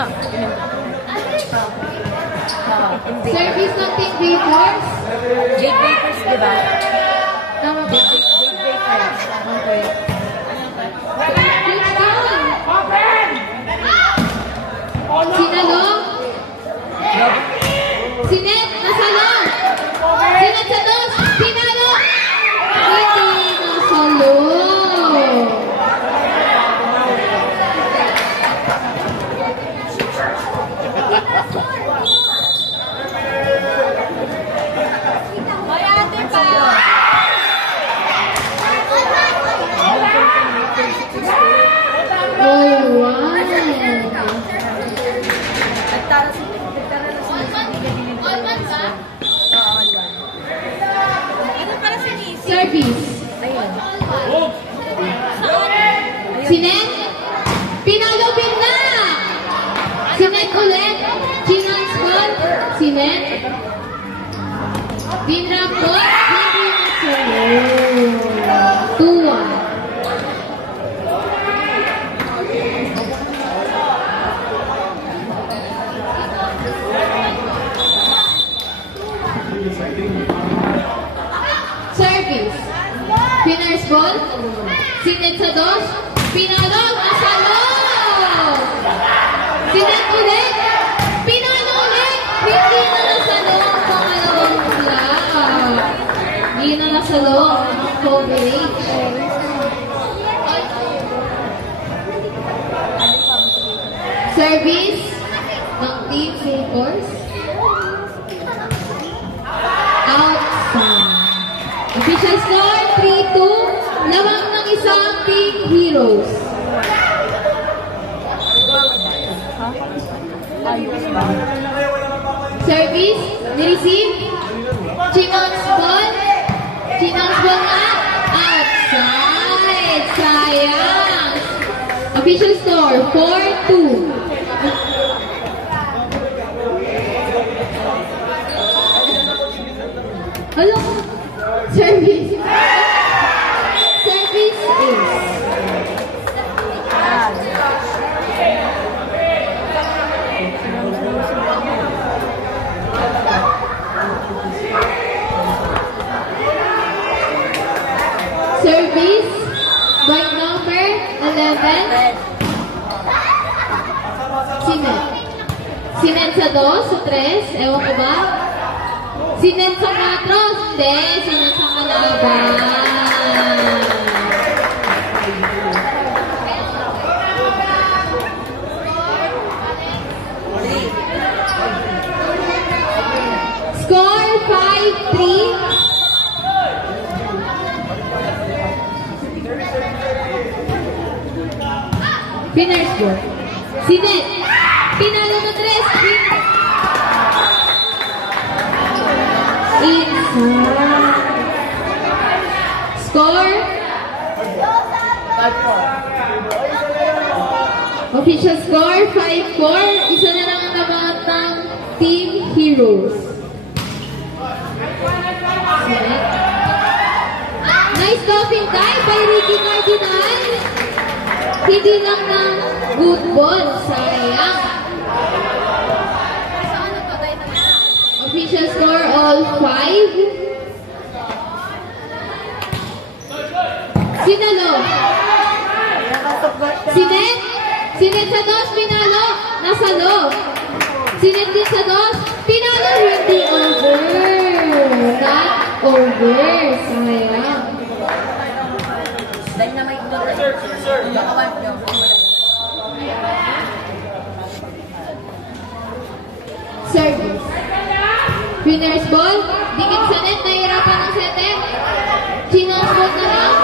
na. Service ng Team Vapors. Jade Vapors, diba? Tama ba? Jade Vapors. Okay. Switch down. Sinalong. Sinet, nasalong. Sinet sa dos. Pinalong. Hindi nasalong. May ate pa. Oh, wow. Service. Sinet. Pinalubin na. Sinet ulit. Chinon's ball. Sinet. Dinrap ball. Hindi nasalong. 2-1. Service. Pinner's ball. Sinet sa dos. Pinalong. Nasalong. Sinet ulit. Pinalong ulit. Hindi na nasalong. Pangalawang block. Hindi na nasalong. Coverage. Service ng Team Vapors. Outside. Official score, 3-2. Lamang ng isang Team Heroes. Service, ni-receive. Chinon's ball. Chinon's ball na. Outside. Sayang. Official score, 4-2. Hello. Service. Service is. Service by number 11. Sinet. Sinet sa 2, sa 3. Ewan ko ba? Sinet sa 4. Hindi. Sinet sa kalaban. Score 5-3. Pinner's ball. Sinet. Pinalo na 3. Inside. Score 5-4. Official score 5-4. Isa na lang ang nabangat ng Team Heroes. Sinet. Nice dolphin dive by Ricky Cardinal. Hindi lang ng good ball. Sayang. Official score all 5. Sinalo. Sinet. Sinet sa 2. Pinalo. Nasalo. Sinet din sa 2. Pinalo. Hindi over. Not over. Sayang. Dahil na may Service. Winner's ball. Dikit sa net. Nahirapan ng setter. Chinon's ball na lang.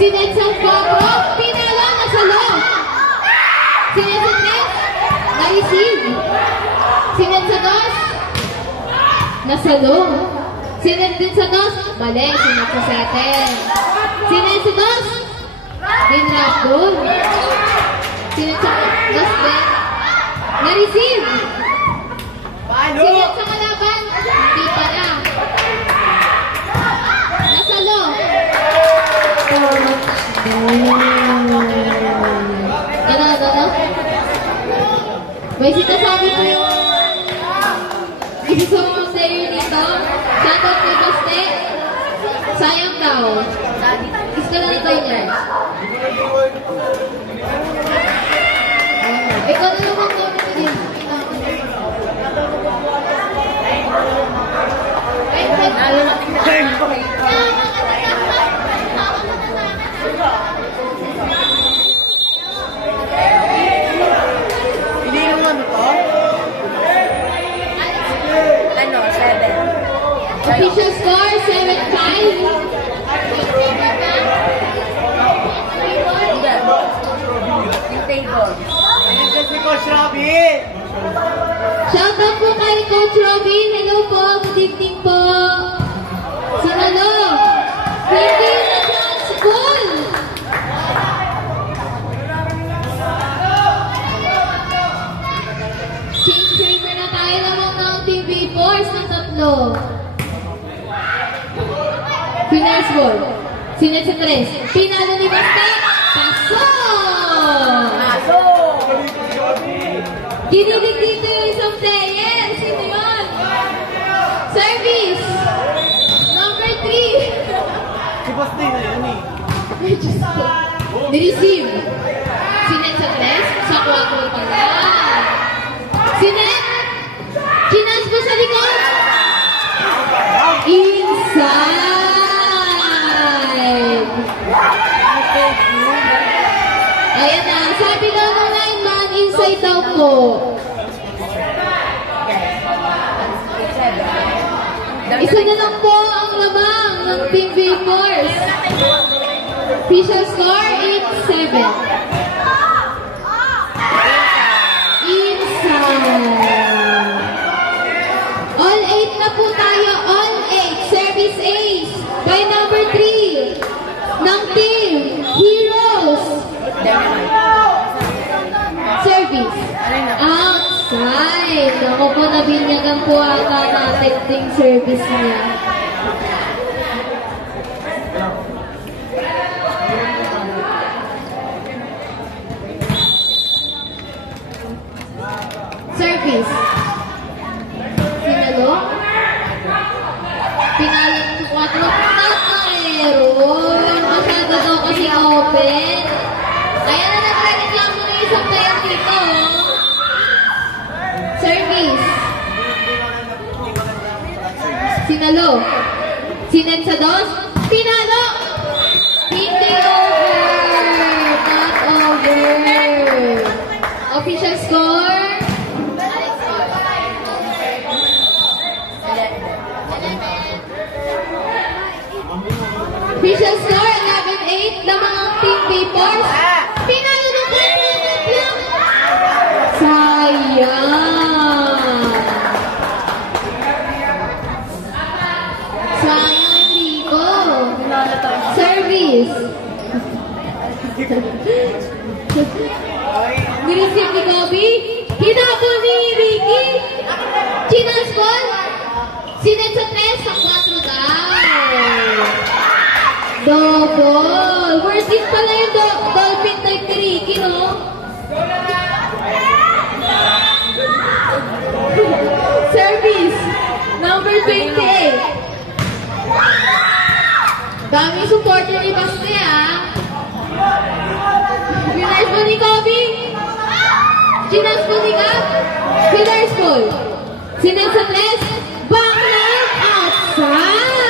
Sinet sa 4. Pinalo. Nasalo. Sinet sa 3. Na-receive. Sinet sa 2. Nasalo. Sinet din sa 2. Mali. Sinet sa setter. Sinet sa 2. Dinrap goal. Sinet sa 2 din. Na-receive. Sinet sa kalaban. Hindi pa na. Nasalo. Ano? May sinasabi ko yung isa sa mga player dito. Shoutout kay Baste. Sayang daw. Iska lang ito niya. Ikaw na naman ko nito din. Hindi yung ano to? Ano, 7. Official score, 7-5. Yung table. Nandiyan si Coach Robin! Shoutout po kay Coach Robin. Hello po. Good evening po. Sinalo. Hindi na dyan school. Change paper na tayo lamang ng TV Force ng 3. Winners ball. Sinet sa 3. Pinalo ni Basta. Paso! Kinilig dito yung isang player. Sino yun? Service! Number 3. Si Basti na yun eh. Nireceive. Sinet sa 3. Sa 4 pala. Sinet! Chinas po sa likod. Inside! Ayan na. Sabi daw ng lineman, inside daw po. Isa na lang po ang lamang ng Team Vapors. Official score, 8-7. Inside. All 8 na po tayo. All 8. Service ace by number 3 ng Team Heroes. Service. Outside. Ako po, nabinyagan po ata natin ting service niya. Service. Sinalo. Pinalo ng 4. Meron. Masyado daw kasi open. Ayan na nagre-reklamo ng isang player dito. Service. Sinalo. Sinet sa 2. Pinalo. Hindi over. Not over. Official score. Official score, 11-8. Lamang ang Team Vapors. Pinalo ng 4 minutes lang. Sayang. Sayang, Enrico. Service. Nireceive ni Kobe. Hinabol ni Ricky. Chinas ball. Sinet sa 3. Sa 4 daw. Double. Worth it pala yung dolphin type ni Ricky, no? Service. Number 28. Daming supporter ni Baste, ah. Winners po ni Kobe. Chinas po ni Cap. Winners po. Sinet sa 3. Banglang outside.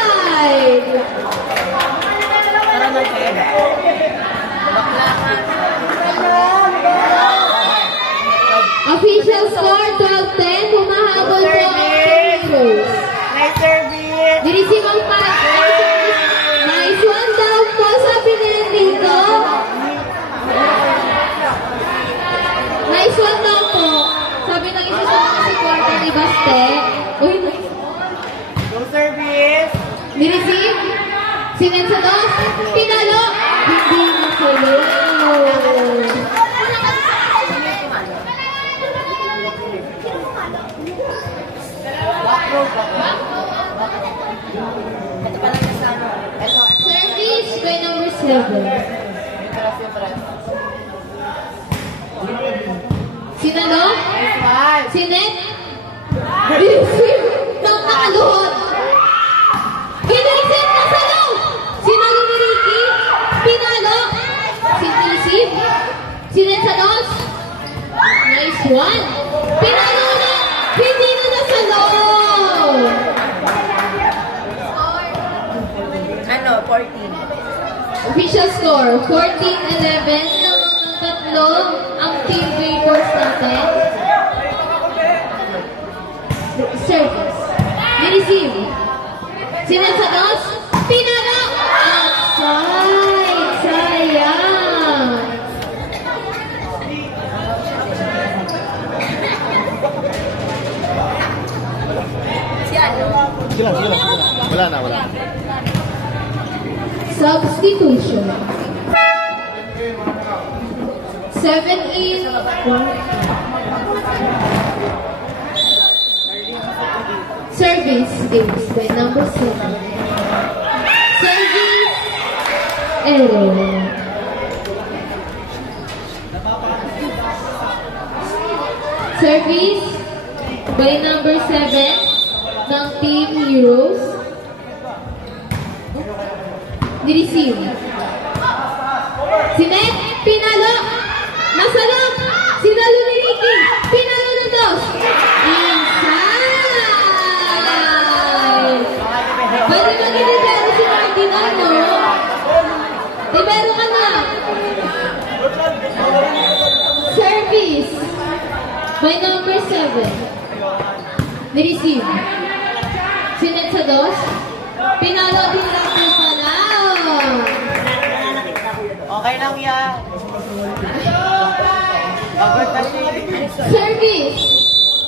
Official score, 12-10. Humahabol po ang Heroes. Nice service! Nireceive ang nice one down po, sabi nila dito. Nice one daw po. Sabi ng isa sa mga supporter ni Baste. Uy, Go service! nireceive. Sinet sa 2. Pinalo. Hindi na solo. Service by number 7. Sinalo? Si Net. Nilisip ng nakaluhod. Pinilisip na salo. Sinalo ni Ricky. Pinalo. Si Nilisip. Si Net sa dos. Nice one. Pinalo na. Hindi na nasalo. Ano, 14. Official score, 14-11. Tatlo ang team Vapors natin. Service. Nireceive. Sinan sa dos. Pinalo. Outside. Sayang. Si ano? Sige lang. Wala na. Substitution. 7-8. Service games by number 7. Service error. Service by number 7 ng Team Heroes. Nireceive. Si Net, pinalo. Nasalap. Sinalo ni Ricky. Pinalo ng dos. Inside. Pwede mag-libero si Martin, ano? Libero ka na. Service by number 7. Nireceive. Si Net sa dos. Pinalo din lang yung palaw. Okay lang yan. Pagod na siya. Service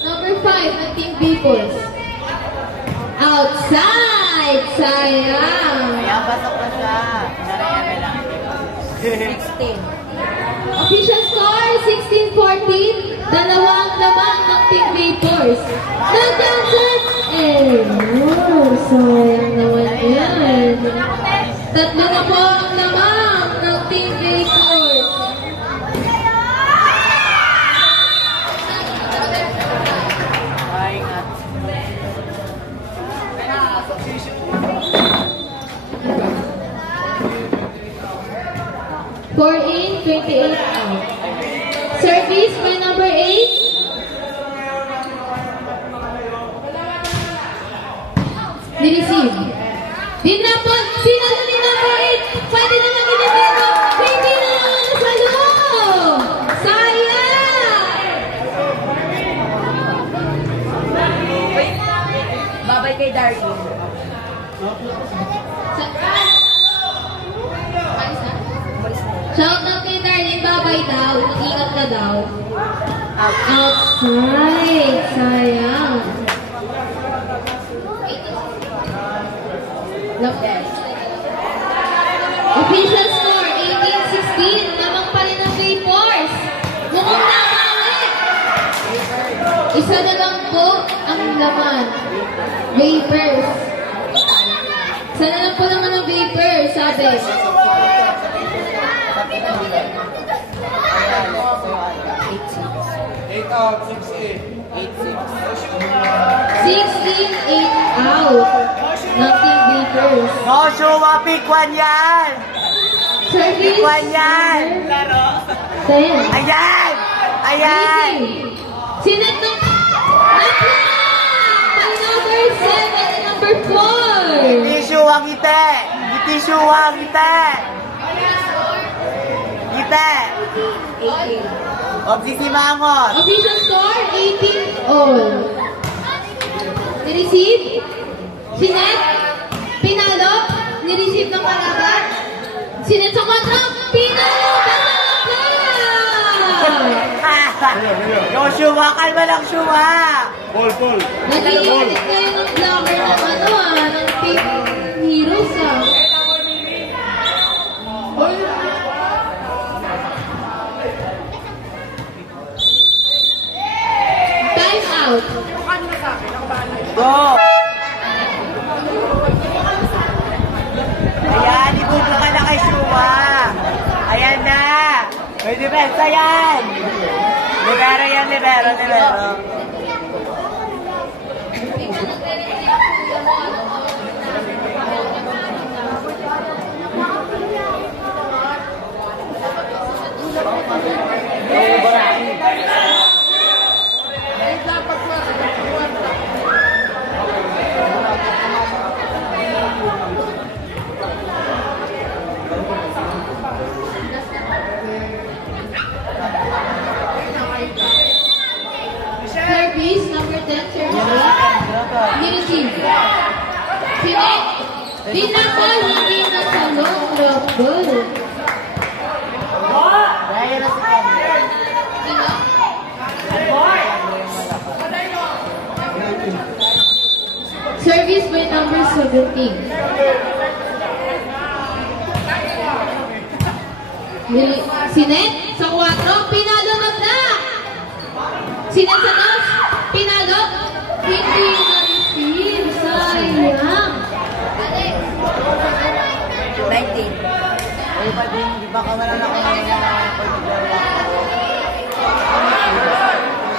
number 5 ng Team Vapors. Outside! Sayang! Kaya pasok na siya. Narayame lang. 16. Official score, 16-14. Dalawang lamang ng Team Vapors. Nag-answer! Error! Sayang naman yan. Tatlo na po ang lamang ng Team Vapors. Ay, nga. 4 in, 28 out. Service by number 8. Nireceive. Dinapot. Sinalo ni number 8. Pwede na mag-inibero. Hindi na naman nasalo. Sayang. Babay kay Darlene. Shout out kay Darlene, babay daw. Mag-ingat ka daw. Outside. Sayang. Official score, 18-16. Lamang pa rin ang Vapors. Mukhang nabawi. Isa na lang po ang laman. Vapors. Isa na lang po naman ang Vapors, sabi. 8 out, 6-8. 16-8 out ng Team Vapors. Joshua, pick one yan! Service. Pick one yan! 10. Ayan! Ayan! Sinet ng Nakla! By number 7 and number 4. Tissue ang ite! Tissue ang ite! Ite! 18. Obsisimangot! Official score, 18 all. Nireceive. Sinet. Pinalo. Nireceive ng kalaban. Sinet sa kontra. Pinalo. Joshua, kalma lang, Shua! Paul. Nag-iinit kayo ng vlogger ng ng Team Heroes Time out. Go! Ayan, ibublo ka na kay Shua! Ayan na! May depensa yan! Libero yan, libero. Service, number 10, service. Nireceive. Sinet. Dinakol, hindi na sa long double. Kaya na si Ken. Service by number 17. Sinet sa 4, pinalo na. Sinet sa 2, pinalo. Hindi na-receive. Sayang. 19. Ay, pa din, di ba ka wala na kami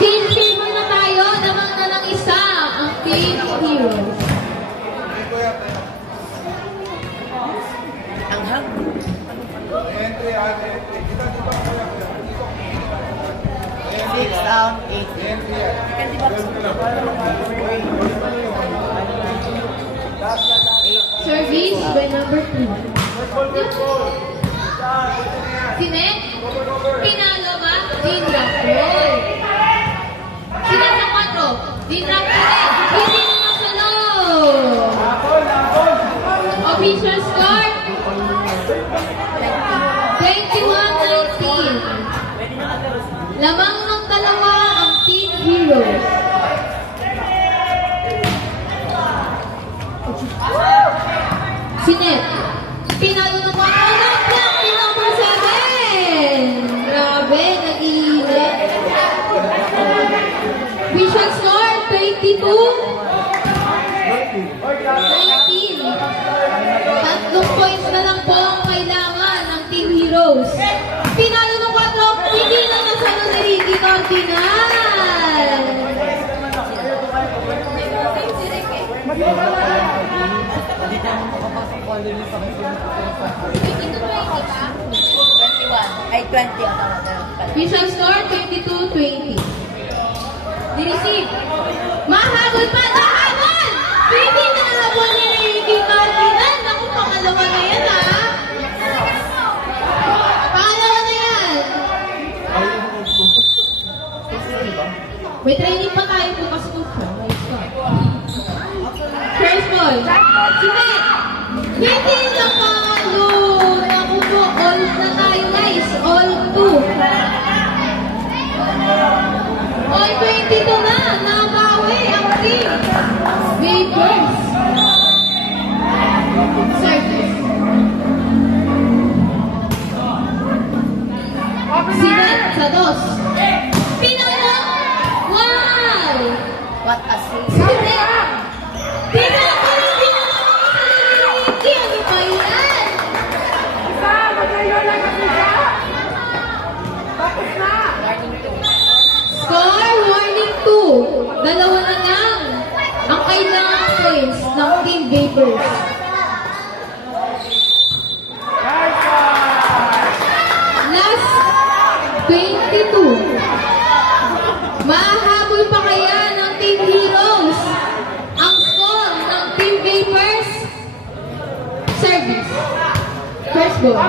Team Hero na tayo. Namang na ng isa ang Team Heroes. Ang hang. 6 down, 8. Candy box. Service by number 2. Sinet, pinalo ba? Dinrakol. Sinet sa 4. Dinrakol. Hindi na masunod. Official score. 21-19. Lamang ng dalawa ang Team Heroes. Sinet, pinalo ng 1. Team number 7. Grabe, nag-iinit. Visual score, 22. 19. 3 points na lang po ang kailangan ng Team Heroes. Pinalo ng 4. Hindi na nasalo ni Ricky Cardinal. Ay, 20 ang tama na. Visual score, 22-20. Di-receive. Mahabol pa! Nahabol! Hindi na nahabol ni Ricky Cardinal. Naku, pangalawa na yan, ha? Pangalawa na yan. May training pa tayo bukas po. First ball. Sige. Hindi na palo. Naku po, all na tayo, guys. All 2. All 22 na. Nabawi ang team. Vapors. Service. Sinet sa 2. Pinalo. Wow! What a save. Sinet. Pinalo. Ano ba yan? Score, warning 2. Dalawa na lang ang kailangan points ng Team Vapors. Last 22. Mahabol pa kaya ng Team Heroes ang score ng Team Vapors? Service. First ball.